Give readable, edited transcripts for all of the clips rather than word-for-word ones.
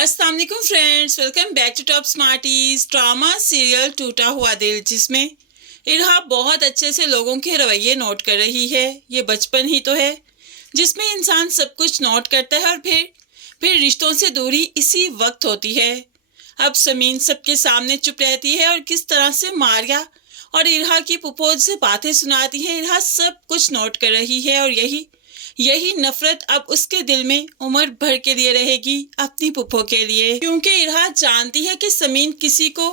अस्सलाम वालेकुम friends, welcome back to Top Smarties. Drama serial टूटा हुआ दिल, जिसमें इरहा बहुत अच्छे से लोगों के रवैये नोट कर रही है। ये बचपन ही तो है जिसमें इंसान सब कुछ नोट करता है और फिर रिश्तों से दूरी इसी वक्त होती है। अब समीन सबके सामने चुप रहती है और किस तरह से मारिया और इरहा की पुपोज से बातें सुनाती है। इरहा सब कुछ नोट कर रही है और यही यही नफरत अब उसके दिल में उम्र भर के लिए रहेगी, अपनी पुप्पो के लिए। क्योंकि इरहा जानती है कि समीन किसी को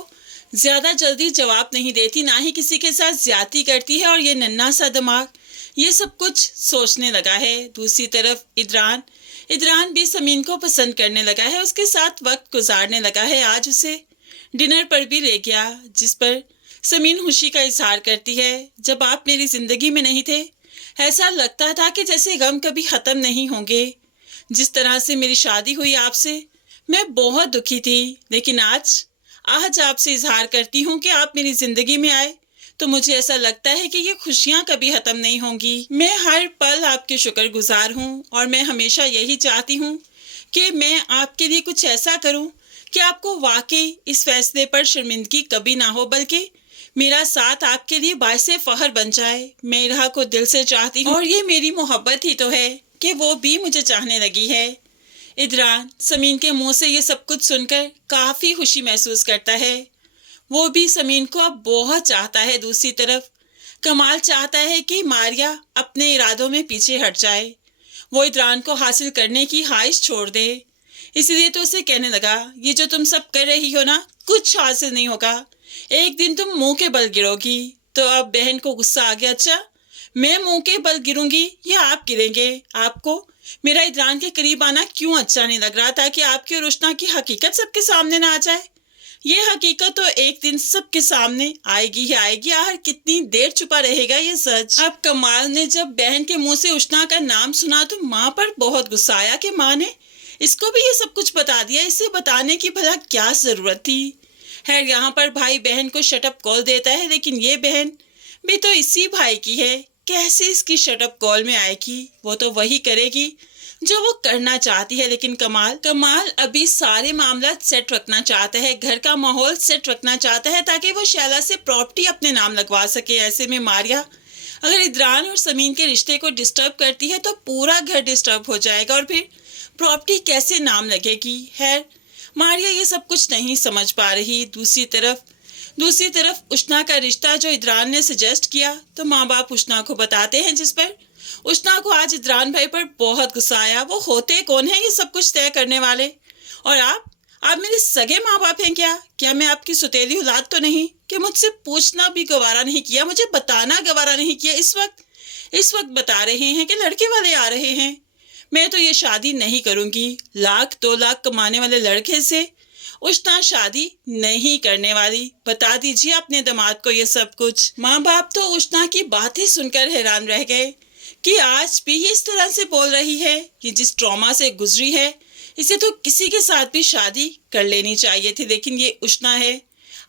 ज्यादा जल्दी जवाब नहीं देती, ना ही किसी के साथ ज्यादती करती है, और ये नन्हा सा दिमाग ये सब कुछ सोचने लगा है। दूसरी तरफ इदरान इदरान भी समीन को पसंद करने लगा है, उसके साथ वक्त गुजारने लगा है। आज उसे डिनर पर भी ले गया, जिस पर समीन खुशी का इजहार करती है। जब आप मेरी जिंदगी में नहीं थे, ऐसा लगता था कि जैसे गम कभी खत्म नहीं होंगे। जिस तरह से मेरी शादी हुई आपसे, मैं बहुत दुखी थी, लेकिन आज आज आपसे इजहार करती हूँ कि आप मेरी जिंदगी में आए तो मुझे ऐसा लगता है कि ये खुशियाँ कभी खत्म नहीं होंगी। मैं हर पल आपके शुक्रगुजार हूँ और मैं हमेशा यही चाहती हूँ कि मैं आपके लिए कुछ ऐसा करूँ कि आपको वाकई इस फैसले पर शर्मिंदगी कभी ना हो, बल्कि मेरा साथ आपके लिए बायसे फख्र बन जाए। मैं इरहा को दिल से चाहती हूँ और ये मेरी मोहब्बत ही तो है कि वो भी मुझे चाहने लगी है। इदरान समीन के मुंह से ये सब कुछ सुनकर काफी खुशी महसूस करता है। वो भी समीन को अब बहुत चाहता है। दूसरी तरफ कमाल चाहता है कि मारिया अपने इरादों में पीछे हट जाए, वो इदरान को हासिल करने की ख्वाहिश छोड़ दे। इसलिए तो उसे कहने लगा, ये जो तुम सब कर रही हो ना, कुछ हासिल नहीं होगा, एक दिन तुम मुंह के बल गिरोगी। तो अब बहन को गुस्सा आ गया, अच्छा मैं मुंह के बल गिरूंगी या आप गिरेंगे? आपको मेरा इदरान के करीब आना क्यों अच्छा नहीं लग रहा, ताकि आपकी और रुश्ना की हकीकत सबके सामने ना आ जाए? ये हकीकत तो एक दिन सबके सामने आएगी ही आएगी, आखिर कितनी देर छुपा रहेगा ये सच। अब कमाल ने जब बहन के मुंह से उष्णा का नाम सुना तो माँ पर बहुत गुस्सा आया कि माँ ने इसको भी ये सब कुछ बता दिया, इसे बताने की भला क्या जरूरत थी। खैर यहाँ पर भाई बहन को शटअप कॉल देता है, लेकिन ये बहन भी तो इसी भाई की है, कैसे इसकी शटअप कॉल में आएगी? वो तो वही करेगी जो वो करना चाहती है। लेकिन कमाल अभी सारे मामला सेट रखना चाहता है, घर का माहौल सेट रखना चाहता है, ताकि वो शैला से प्रॉपर्टी अपने नाम लगवा सके। ऐसे में मारिया अगर इदरान और समीन के रिश्ते को डिस्टर्ब करती है तो पूरा घर डिस्टर्ब हो जाएगा और फिर प्रॉपर्टी कैसे नाम लगेगी। खैर मारिया ये सब कुछ नहीं समझ पा रही। दूसरी तरफ उष्णा का रिश्ता जो इदरान ने सजेस्ट किया, तो माँ बाप उष्णा को बताते हैं, जिस पर उष्णा को आज इदरान भाई पर बहुत गुस्सा आया। वो होते कौन है ये सब कुछ तय करने वाले? और आप मेरे सगे माँ बाप हैं क्या मैं आपकी सुतेली औलाद तो नहीं कि मुझसे पूछना भी गवारा नहीं किया, मुझे बताना गवारा नहीं किया? इस वक्त बता रहे हैं कि लड़के वाले आ रहे हैं। मैं तो ये शादी नहीं करूंगी। 1-2 लाख कमाने वाले लड़के से उष्णा शादी नहीं करने वाली। बता दीजिए अपने दामाद को ये सब कुछ। माँ बाप तो उष्णा की बातें सुनकर हैरान रह गए कि आज भी ये इस तरह से बोल रही है। ये जिस ट्रॉमा से गुजरी है, इसे तो किसी के साथ भी शादी कर लेनी चाहिए थी, लेकिन ये उष्णा है,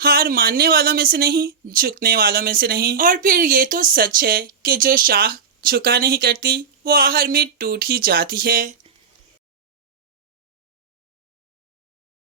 हार मानने वालों में से नहीं, झुकने वालों में से नहीं। और फिर ये तो सच है कि जो शाह झुका नहीं करती वो आखिर में टूट ही जाती है।